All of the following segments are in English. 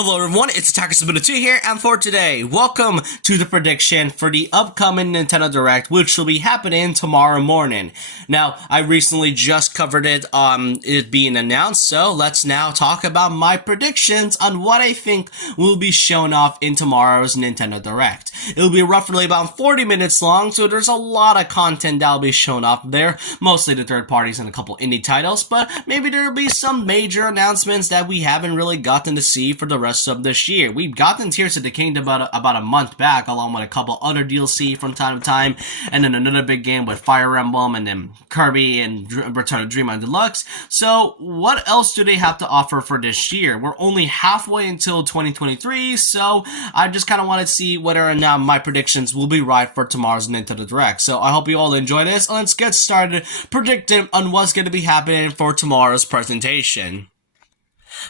Hello everyone, it's Splatoon here, and for today, welcome to the prediction for the upcoming Nintendo Direct, which will be happening tomorrow morning. Now, I recently just covered it being announced, so let's now talk about my predictions on what I think will be shown off in tomorrow's Nintendo Direct. It'll be roughly about 40 minutes long, so there's a lot of content that'll be shown off there, mostly the third parties and a couple indie titles, but maybe there'll be some major announcements that we haven't really gotten to see for the rest of this year. We've gotten Tears of the Kingdom about a month back, along with a couple other DLC from time to time, and then another big game with Fire Emblem, and then Kirby and Return of Dreamland Deluxe. So what else do they have to offer for this year? We're only halfway until 2023, so I just kind of want to see whether or not my predictions will be right for tomorrow's Nintendo Direct. So I hope you all enjoy this. Let's get started predicting on what's going to be happening for tomorrow's presentation.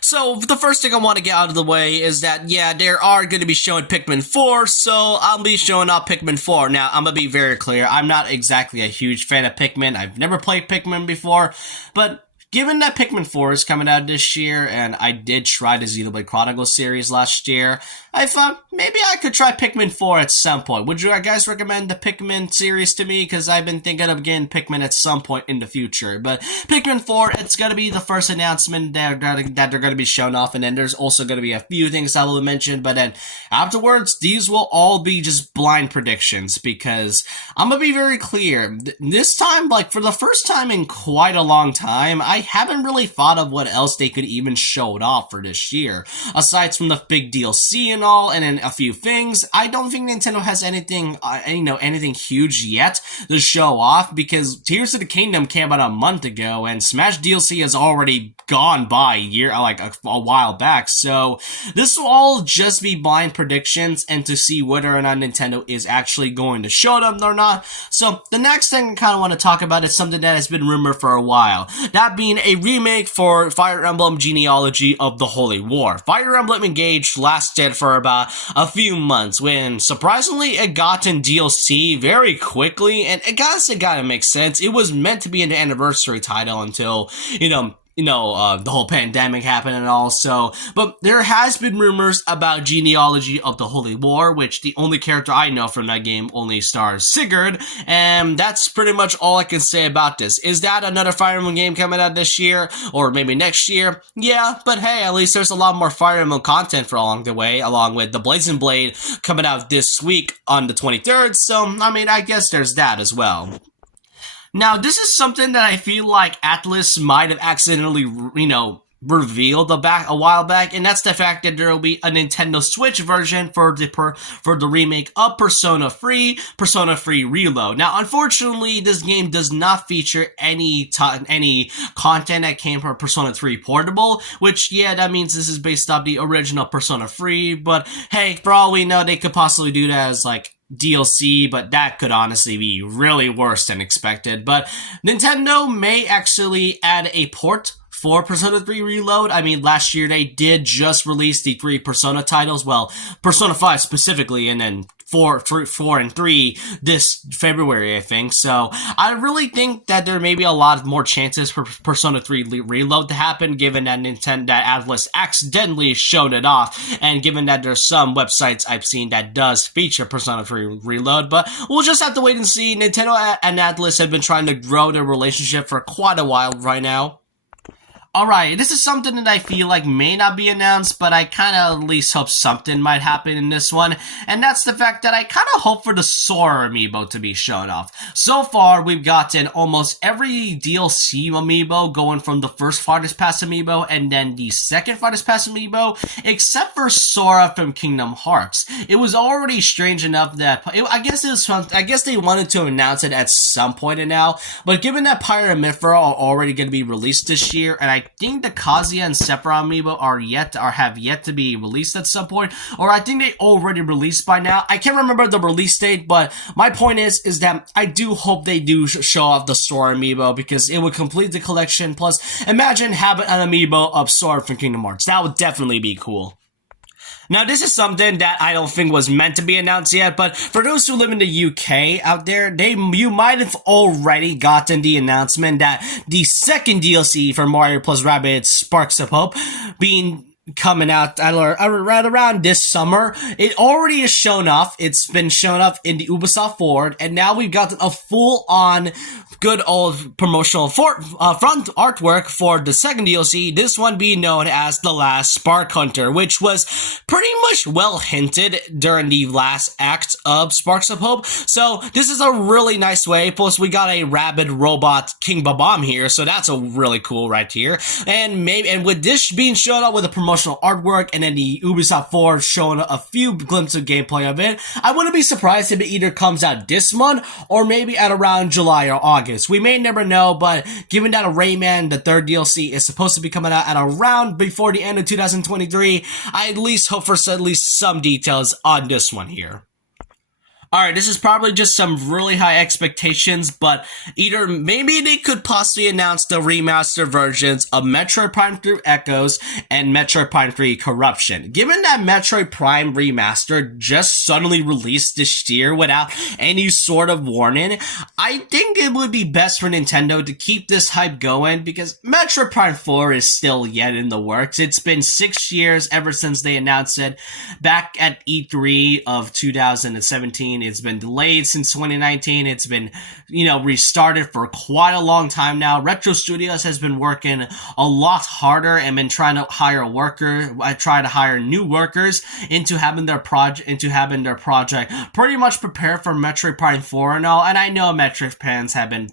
So, the first thing I want to get out of the way is that, yeah, they are going to be showing Pikmin 4, so I'll be showing off Pikmin 4. Now, I'm going to be very clear, I'm not exactly a huge fan of Pikmin. I've never played Pikmin before, but given that Pikmin 4 is coming out this year, and I did try the Xenoblade Chronicles series last year, I thought maybe I could try Pikmin 4 at some point. Would you guys recommend the Pikmin series to me? Because I've been thinking of getting Pikmin at some point in the future. But Pikmin 4, it's going to be the first announcement that they're going to be shown off, and then there's also going to be a few things I will mention, but then afterwards, these will all be just blind predictions, because I'm going to be very clear. This time, like, for the first time in quite a long time, I haven't really thought of what else they could even show it off for this year. Aside from the big DLC and all, and then a few things, I don't think Nintendo has anything, anything huge yet to show off, because Tears of the Kingdom came out a month ago, and Smash DLC has already gone by a while back, so this will all just be blind predictions, and to see whether or not Nintendo is actually going to show them or not. So, the next thing I kind of want to talk about is something that has been rumored for a while, that being a remake for Fire Emblem Genealogy of the Holy War. Fire Emblem Engage lasted for about a few months, when surprisingly it got in DLC very quickly, and I guess it gotta make sense. It was meant to be an anniversary title until, the whole pandemic happened and all, so, but there has been rumors about Genealogy of the Holy War, which the only character I know from that game only stars Sigurd, and that's pretty much all I can say about this. Is that another Fire Emblem game coming out this year, or maybe next year? Yeah, but hey, at least there's a lot more Fire Emblem content for along the way, along with the Blazing Blade coming out this week on the 23rd, so, I mean, I guess there's that as well. Now, this is something that I feel like Atlus might have accidentally, revealed a while back, and that's the fact that there will be a Nintendo Switch version for the remake of Persona 3 Reload. Now, unfortunately, this game does not feature any content that came from Persona 3 Portable, which, yeah, that means this is based off the original Persona 3, but hey, for all we know, they could possibly do that as, DLC, but that could honestly be really worse than expected. But Nintendo may actually add a port for Persona 3 Reload. I mean, last year they did just release the 3 Persona titles, well, Persona 5 specifically, and then 4 and 3 this February, I think. So I really think that there may be a lot more chances for Persona 3 Reload to happen, given that Atlus accidentally showed it off, and given that there's some websites I've seen that does feature Persona 3 Reload. But we'll just have to wait and see. Nintendo and Atlus have been trying to grow their relationship for quite a while right now. Alright, this is something that I feel like may not be announced, but I kind of at least hope something might happen in this one, and that's the fact that I kind of hope for the Sora amiibo to be shown off. So far, we've gotten almost every DLC amiibo, going from the first Farthest Pass amiibo and then the second Farthest Pass amiibo, except for Sora from Kingdom Hearts. It was already strange enough that, I guess they wanted to announce it at some point now, but given that Pyra and Mythra are already going to be released this year, and I think the Kazuya and Sephiroth amiibo have yet to be released at some point, or I think they already released by now. I can't remember the release date, but my point is that I do hope they do show off the Sora amiibo, because it would complete the collection. Plus, imagine having an amiibo of Sora from Kingdom Hearts. That would definitely be cool. Now, this is something that I don't think was meant to be announced yet, but for those who live in the UK out there, you might have already gotten the announcement that the second DLC for Mario plus Rabbids Sparks of Hope being coming out right around this summer. It already is shown off. It's been shown off in the Ubisoft Forward, and now we've got a full-on good old promotional front artwork for the second DLC, this one being known as The Last Spark Hunter, which was pretty much well hinted during the last act of Sparks of Hope. So this is a really nice way. Plus, we got a rabid robot King Babam here, so that's a really cool right here. And with this being shown up with a promotional artwork, and then the Ubisoft Forward showing a few glimpses of gameplay of it, I wouldn't be surprised if it either comes out this month or maybe at around July or August. We may never know, but given that a Rayman, the third DLC, is supposed to be coming out at around before the end of 2023, I at least hope for at least some details on this one here. Alright, this is probably just some really high expectations, but either maybe they could possibly announce the remastered versions of Metroid Prime 3 Echoes and Metroid Prime 3 Corruption. Given that Metroid Prime Remastered just suddenly released this year without any sort of warning, I think it would be best for Nintendo to keep this hype going, because Metroid Prime 4 is still yet in the works. It's been 6 years ever since they announced it back at E3 of 2017. It's been delayed since 2019. It's been, restarted for quite a long time now. Retro Studios has been working a lot harder and been trying to hire new workers into having their project pretty much prepared for Metroid Prime 4 and all. And I know Metroid fans have been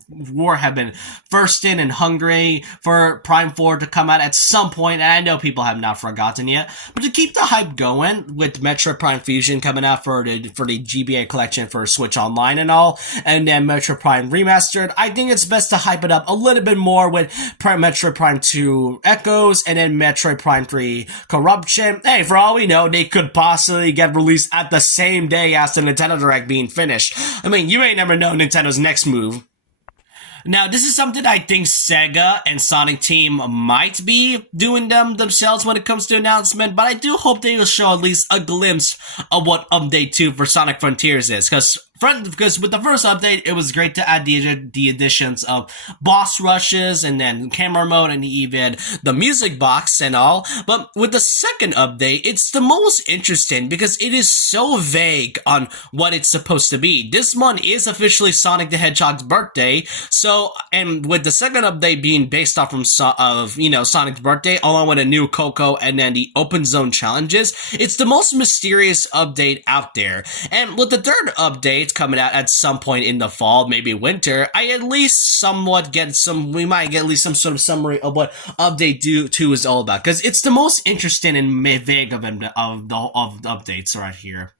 thirsting and hungry for Prime 4 to come out at some point, and I know people have not forgotten yet. But to keep the hype going with Metroid Prime Fusion coming out for the GBA Collection for Switch Online and all, and then Metroid Prime Remastered, I think it's best to hype it up a little bit more with Metroid Prime 2 Echoes and then Metroid Prime 3 Corruption. Hey, for all we know, they could possibly get released at the same day as the Nintendo Direct being finished. I mean, you may never know Nintendo's next move. Now, this is something I think Sega and Sonic Team might be doing themselves when it comes to announcement, but I do hope they will show at least a glimpse of what Update 2 for Sonic Frontiers is, because with the first update, it was great to add the additions of boss rushes and then camera mode and even the music box and all. But with the second update, it's the most interesting because it is so vague on what it's supposed to be. This month is officially Sonic the Hedgehog's birthday, and with the second update being based off Sonic's birthday, along with a new Coco and then the open zone challenges, it's the most mysterious update out there. And with the third update coming out at some point in the fall, maybe winter, we might get at least some sort of summary of what Update 2 is all about, because it's the most interesting and vague of the updates right here.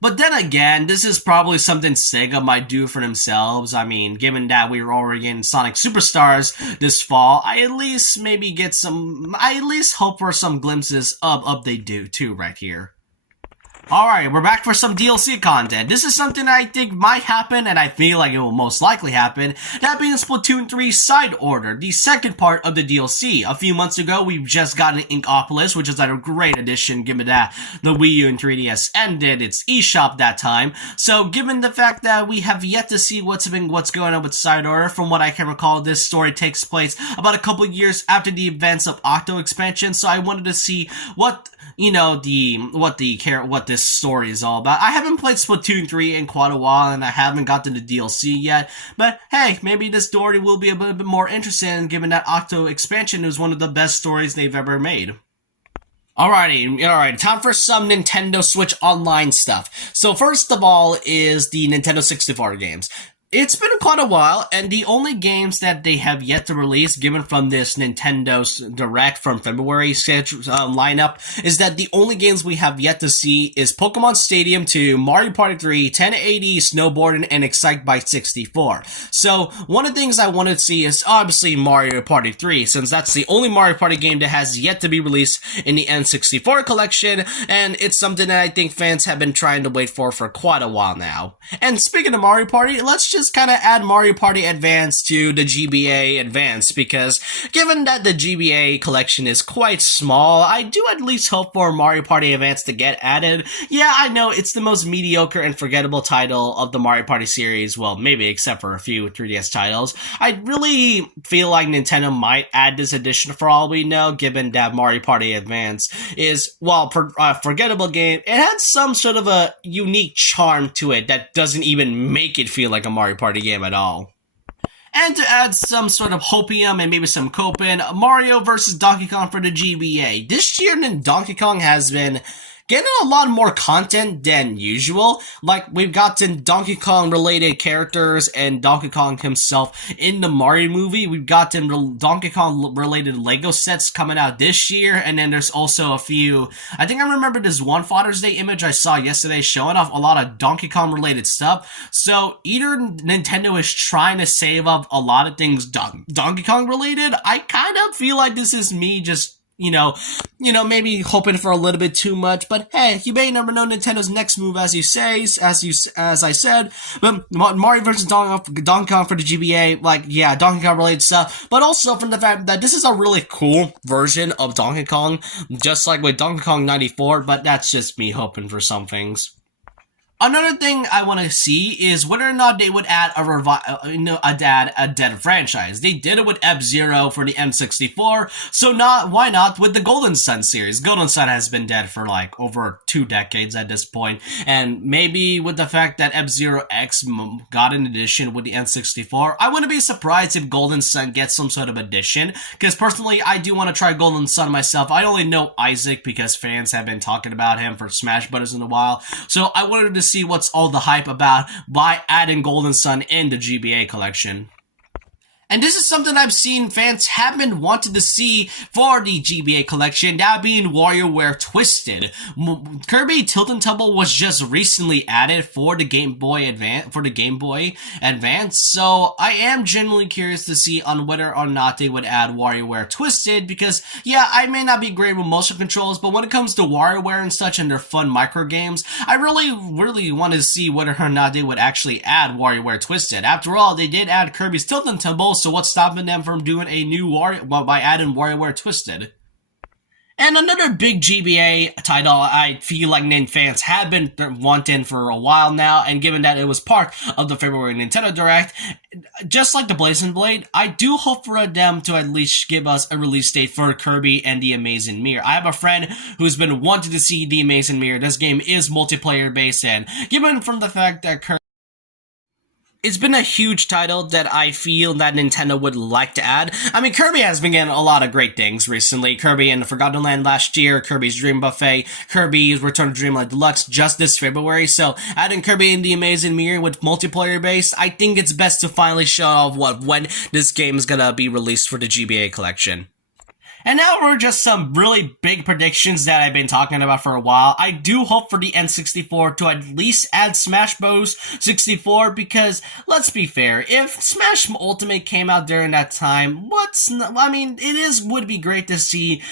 But then again, this is probably something Sega might do for themselves. I mean, given that we were already getting Sonic Superstars this fall, I at least hope for some glimpses of Update 2 right here. Alright, we're back for some DLC content. This is something I think might happen, and I feel like it will most likely happen. That being Splatoon 3 Side Order, the second part of the DLC. A few months ago, we've just gotten Inkopolis, which is a great addition given that the Wii U and 3DS ended its eShop that time. So, given the fact that we have yet to see what's going on with Side Order, from what I can recall, this story takes place about a couple years after the events of Octo expansion, so I wanted to see what this story is all about. I haven't played Splatoon 3 in quite a while, and I haven't gotten the DLC yet, but hey, maybe this story will be a little bit more interesting, given that Octo expansion is one of the best stories they've ever made. Alright, time for some Nintendo Switch Online stuff. So first of all is the Nintendo 64 games. It's been quite a while, and the only games that they have yet to release, given from this Nintendo's Direct from February lineup, is that the only games we have yet to see is Pokemon Stadium 2, Mario Party 3, 1080, Snowboarding, and Excitebike 64. So, one of the things I wanted to see is obviously Mario Party 3, since that's the only Mario Party game that has yet to be released in the N64 collection, and it's something that I think fans have been trying to wait for quite a while now. And speaking of Mario Party, let's just just kind of add Mario Party Advance to the GBA Advance, because given that the GBA collection is quite small, I do at least hope for Mario Party Advance to get added. Yeah, I know it's the most mediocre and forgettable title of the Mario Party series, well, maybe except for a few 3DS titles. I really feel like Nintendo might add this edition for all we know, given that Mario Party Advance is, while a forgettable game, it had some sort of a unique charm to it that doesn't even make it feel like a Mario Party game at all. And to add some sort of hopium and maybe some coping, Mario vs. Donkey Kong for the GBA. This year, Donkey Kong has been getting a lot more content than usual. Like, we've gotten Donkey Kong related characters and Donkey Kong himself in the Mario movie. We've gotten Donkey Kong related Lego sets coming out this year, and then there's also a few, I think I remember this one Father's Day image I saw yesterday showing off a lot of Donkey Kong related stuff. So either Nintendo is trying to save up a lot of things Donkey Kong related. I kind of feel like this is me just maybe hoping for a little bit too much, but hey, you may never know Nintendo's next move, as I said. But Mario vs. Donkey Kong for the GBA, like, yeah, Donkey Kong related stuff, but also from the fact that this is a really cool version of Donkey Kong, just like with Donkey Kong 94, but that's just me hoping for some things. Another thing I want to see is whether or not they would add a dead franchise. They did it with F-Zero for the N64, so why not with the Golden Sun series? Golden Sun has been dead for like over 2 decades at this point, and maybe with the fact that F-Zero X got an edition with the N64, I wouldn't be surprised if Golden Sun gets some sort of edition, because personally, I do want to try Golden Sun myself. I only know Isaac because fans have been talking about him for Smash Bros. In a while, so I wanted to see what's all the hype about by adding Golden Sun in the GBA collection. And this is something I've seen fans have been wanting to see for the GBA collection, that being WarioWare Twisted. Kirby Tilt and Tumble was just recently added for the Game Boy Advance, so I am genuinely curious to see on whether or not they would add WarioWare Twisted, because yeah, I may not be great with motion controls, but when it comes to WarioWare and such and their fun micro games, I really want to see whether or not they would actually add WarioWare Twisted. After all, they did add Kirby's Tilt and Tumble, so what's stopping them from doing a new by adding WarioWare Twisted? And another big GBA title I feel like fans have been wanting for a while now, and given that it was part of the February Nintendo Direct, just like the Blazing Blade, I do hope for them to at least give us a release date for Kirby and the Amazing Mirror. I have a friend who's been wanting to see the Amazing Mirror. This game is multiplayer based, and given from the fact that it's been a huge title that I feel that Nintendo would like to add. I mean, Kirby has been getting a lot of great things recently. Kirby and the Forgotten Land last year, Kirby's Dream Buffet, Kirby's Return to Dreamland Deluxe just this February. So adding Kirby and the Amazing Mirror with multiplayer base, I think it's best to finally show off when this game is gonna be released for the GBA collection. And now we're just some really big predictions that I've been talking about for a while. I do hope for the N64 to at least add Smash Bros. 64, because let's be fair, if Smash Ultimate came out during that time, would be great to see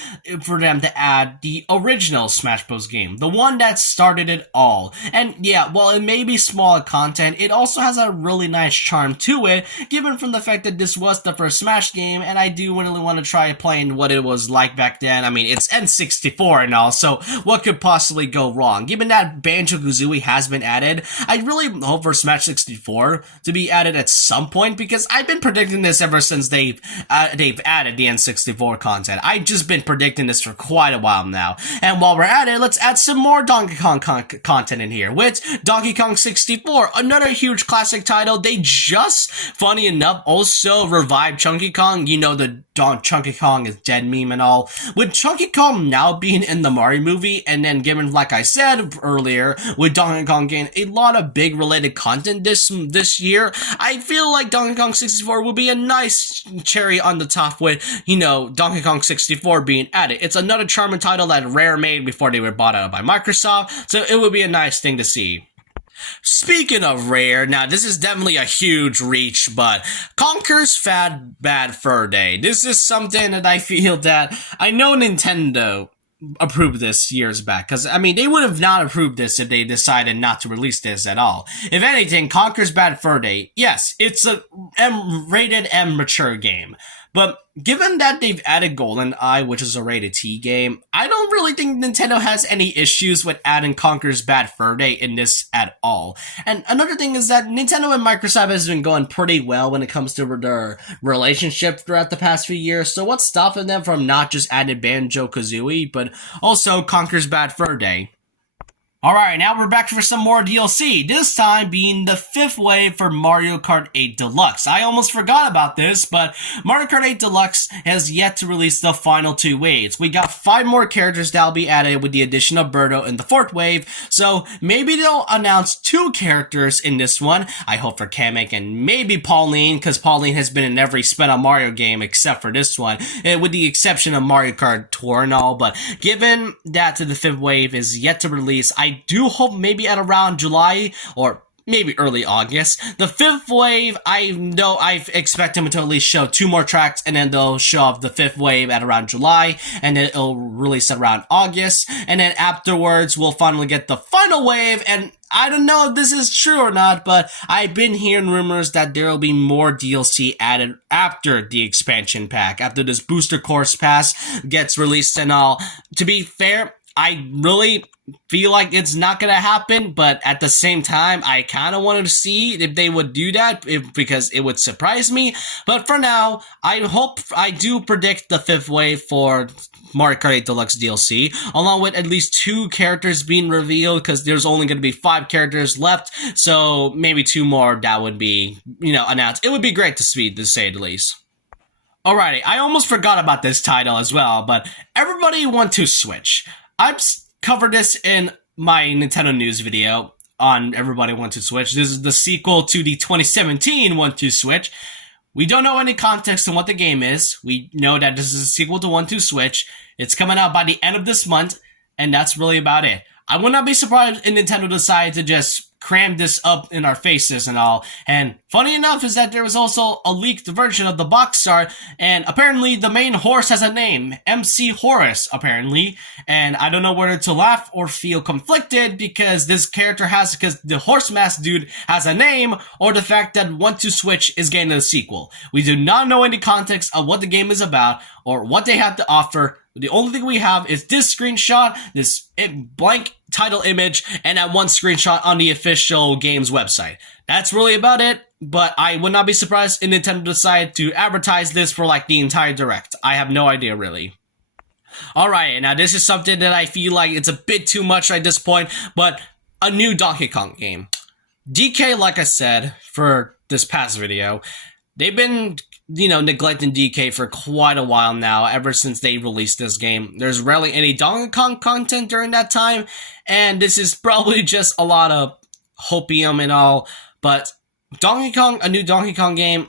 for them to add the original Smash Bros. Game, the one that started it all. And yeah, while it may be small content, it also has a really nice charm to it, given from the fact that this was the first Smash game, and I do really want to try playing what it was like back then. I mean, it's N64 and all, so what could possibly go wrong? Given that Banjo-Kazooie has been added, I really hope for Smash 64 to be added at some point, because I've been predicting this ever since they've added the N64 content. I've just been predicting this for quite a while now. And while we're at it, let's add some more Donkey Kong content in here with Donkey Kong 64, another huge classic title. They just, funny enough, also revived Chunky Kong. You know, the Chunky Kong is dead meme and all. With Chunky Kong now being in the Mario movie, and then given, like I said earlier, with Donkey Kong getting a lot of big related content this year, I feel like Donkey Kong 64 will be a nice cherry on the top with, Donkey Kong 64 being added. It's another charming title that Rare made before they were bought out by Microsoft, so it would be a nice thing to see. Speaking of Rare, now this is definitely a huge reach, but Conkers Bad Fur Day. This is something that I feel that I know Nintendo approved this years back. Because, I mean, they would have not approved this if they decided not to release this at all. If anything, Conkers Bad Fur Day, yes, it's a rated M mature game. But given that they've added GoldenEye, which is a rated T game, I don't really think Nintendo has any issues with adding Conker's Bad Fur Day in this at all. And another thing is that Nintendo and Microsoft has been going pretty well when it comes to their relationship throughout the past few years, so what's stopping them from not just adding Banjo-Kazooie, but also Conker's Bad Fur Day? Alright, now we're back for some more DLC, this time being the 5th wave for Mario Kart 8 Deluxe. I almost forgot about this, but Mario Kart 8 Deluxe has yet to release the final 2 waves. We got 5 more characters that'll be added with the addition of Birdo in the 4th wave, so maybe they'll announce 2 characters in this one. I hope for Kamek and maybe Pauline, because Pauline has been in every spin on Mario game except for this one, with the exception of Mario Kart Tour and all, but given that the 5th wave is yet to release, I do hope maybe at around July or maybe early August. The 5th wave, I know I expect them to at least show 2 more tracks, and then they'll show off the 5th wave at around July, and then it'll release at around August, and then afterwards we'll finally get the final wave. And I don't know if this is true or not, but I've been hearing rumors that there will be more DLC added after the expansion pack, after this booster course pass gets released and all. To be fair, I really feel like it's not gonna happen, but at the same time, I kind of wanted to see if they would do that, because it would surprise me. But for now, I do predict the 5th wave for Mario Kart 8 Deluxe DLC, along with at least 2 characters being revealed, because there's only going to be 5 characters left, so maybe 2 more that would be, announced. It would be great to see, to say the least. Alrighty, I almost forgot about this title as well, but everybody want to Switch. I've covered this in my Nintendo News video on Everybody Want to Switch. This is the sequel to the 2017 Want to Switch. We don't know any context on what the game is. We know that this is a sequel to Want to Switch. It's coming out by the end of this month, and that's really about it. I would not be surprised if Nintendo decided to just cram this up in our faces and all. And funny enough is that there was also a leaked version of the box art, and apparently the main horse has a name, MC Horus, apparently. And I don't know whether to laugh or feel conflicted because because the horse mask dude has a name, or the fact that Want to Switch is getting a sequel. We do not know any context of what the game is about or what they have to offer. The only thing we have is this screenshot, this blank title image, and that one screenshot on the official game's website. That's really about it, but I would not be surprised if Nintendo decide to advertise this for like the entire Direct. I have no idea really. Alright, now this is something that I feel like it's a bit too much at this point, but a new Donkey Kong game. DK, like I said, for this past video, they've been neglecting DK for quite a while now, ever since they released this game. There's rarely any Donkey Kong content during that time, and this is probably just a lot of hopium and all, but Donkey Kong, a new Donkey Kong game,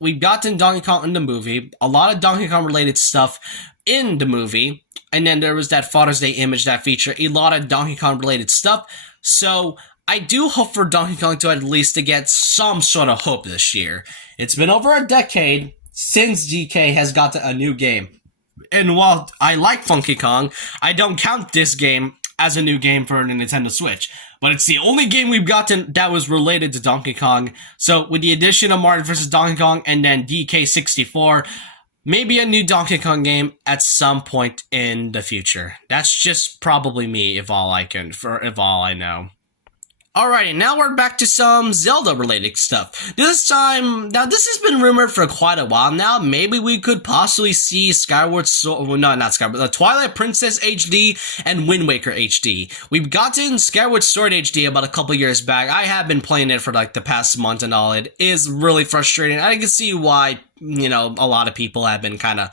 we've gotten Donkey Kong in the movie, a lot of Donkey Kong related stuff in the movie, and then there was that Father's Day image that featured a lot of Donkey Kong related stuff, so I do hope for Donkey Kong to at least to get some sort of hope this year. It's been over a decade since DK has gotten a new game. And while I like Funky Kong, I don't count this game as a new game for the Nintendo Switch. But it's the only game we've gotten that was related to Donkey Kong. So with the addition of Mario vs. Donkey Kong and then DK64, maybe a new Donkey Kong game at some point in the future. That's just probably me, if all I know. Alrighty, now we're back to some Zelda-related stuff. This time, now this has been rumored for quite a while now. Maybe we could possibly see Skyward Sword, well, no, not Skyward, the Twilight Princess HD and Wind Waker HD. We've gotten Skyward Sword HD about a couple years back. I have been playing it for like the past month and all. It is really frustrating. I can see why a lot of people have been kind of,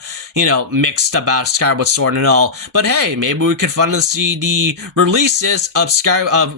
mixed about Skyward Sword and all. But hey, maybe we could finally see the releases of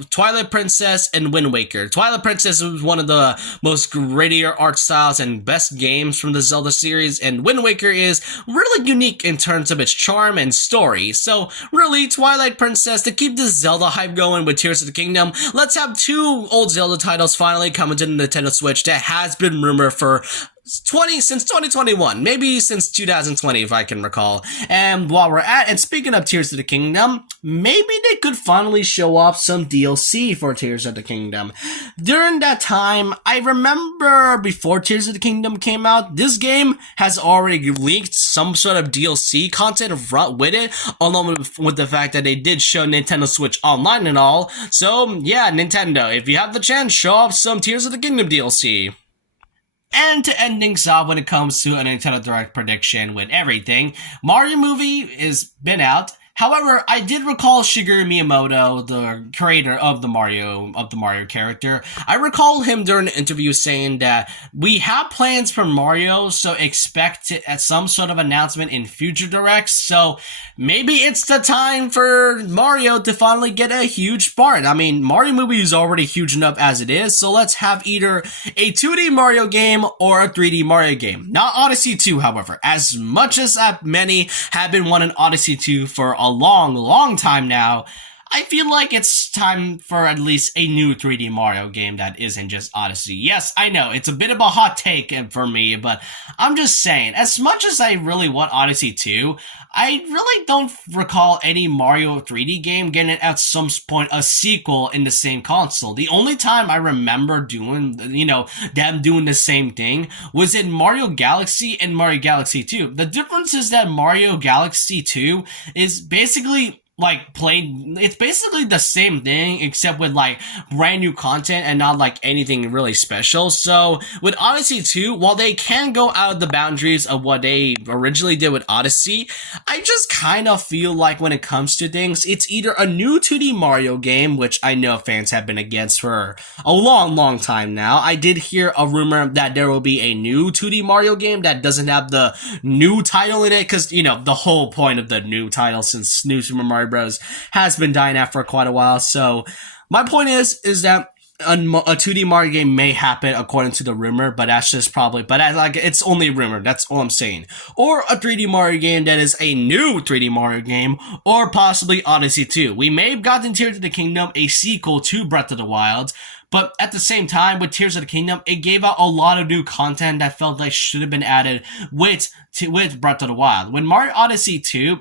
Twilight Princess and Wind Waker. Twilight Princess was one of the most grittier art styles and best games from the Zelda series, and Wind Waker is really unique in terms of its charm and story. So really, Twilight Princess, to keep the Zelda hype going with Tears of the Kingdom, let's have 2 old Zelda titles finally coming to the Nintendo Switch that has been rumored for since 2021, maybe since 2020 if I can recall. And while we're at, and speaking of Tears of the Kingdom, maybe they could finally show off some DLC for Tears of the Kingdom. During that time, I remember before Tears of the Kingdom came out, this game has already leaked some sort of DLC content with it, along with the fact that they did show Nintendo Switch Online and all. So yeah, Nintendo, if you have the chance, show off some Tears of the Kingdom DLC. And to end things off when it comes to a Nintendo Direct prediction with everything, Mario movie is been out. However, I did recall Shigeru Miyamoto, the creator of the Mario character. I recall him during an interview saying that we have plans for Mario, so expect some sort of announcement in future directs. So maybe it's the time for Mario to finally get a huge part. I mean, Mario movie is already huge enough as it is, so let's have either a 2D Mario game or a 3D Mario game. Not Odyssey 2, however. As much as many have been wanting Odyssey 2 for a long time now, I feel like it's time for at least a new 3D Mario game that isn't just Odyssey. Yes, I know, it's a bit of a hot take for me, but I'm just saying, as much as I really want Odyssey 2, I really don't recall any Mario 3D game getting at some point a sequel in the same console. The only time I remember doing, them doing the same thing was in Mario Galaxy and Mario Galaxy 2. The difference is that Mario Galaxy 2 is basically it's basically the same thing except with brand new content and not anything really special. So with Odyssey 2, while they can go out of the boundaries of what they originally did with Odyssey, I just kind of feel like when it comes to things, it's either a new 2D Mario game, which I know fans have been against for a long time now. I did hear a rumor that there will be a new 2D Mario game that doesn't have the new title in it, because the whole point of the new title since New Super Mario Bros. Has been dying out for quite a while. So my point is that a 2D Mario game may happen according to the rumor, but that's just probably, it's only a rumor. That's all I'm saying. Or a 3D Mario game that is a new 3D Mario game, or possibly Odyssey 2. We may have gotten Tears of the Kingdom, a sequel to Breath of the Wild, but at the same time, with Tears of the Kingdom, it gave out a lot of new content that felt like should have been added with Breath of the Wild. When Mario Odyssey 2,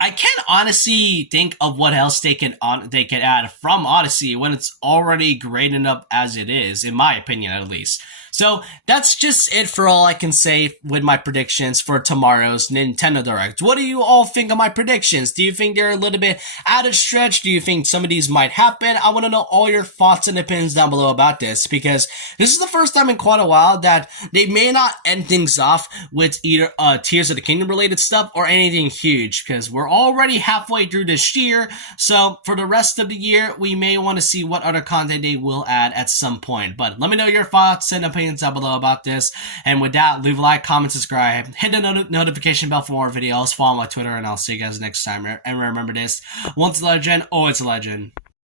I can't honestly think of what else they can add from Odyssey when it's already great enough as it is, in my opinion at least. So that's just it for all I can say with my predictions for tomorrow's Nintendo Direct. What do you all think of my predictions? Do you think they're a little bit out of stretch? Do you think some of these might happen? I want to know all your thoughts and opinions down below about this, because this is the first time in quite a while that they may not end things off with either Tears of the Kingdom related stuff or anything huge, because we're already halfway through this year. So for the rest of the year, we may want to see what other content they will add at some point. But let me know your thoughts and opinions down below about this. And with that, leave a like, comment, subscribe, hit the notification bell for more videos, follow my Twitter, and I'll see you guys next time. And remember this, once a legend, always a legend.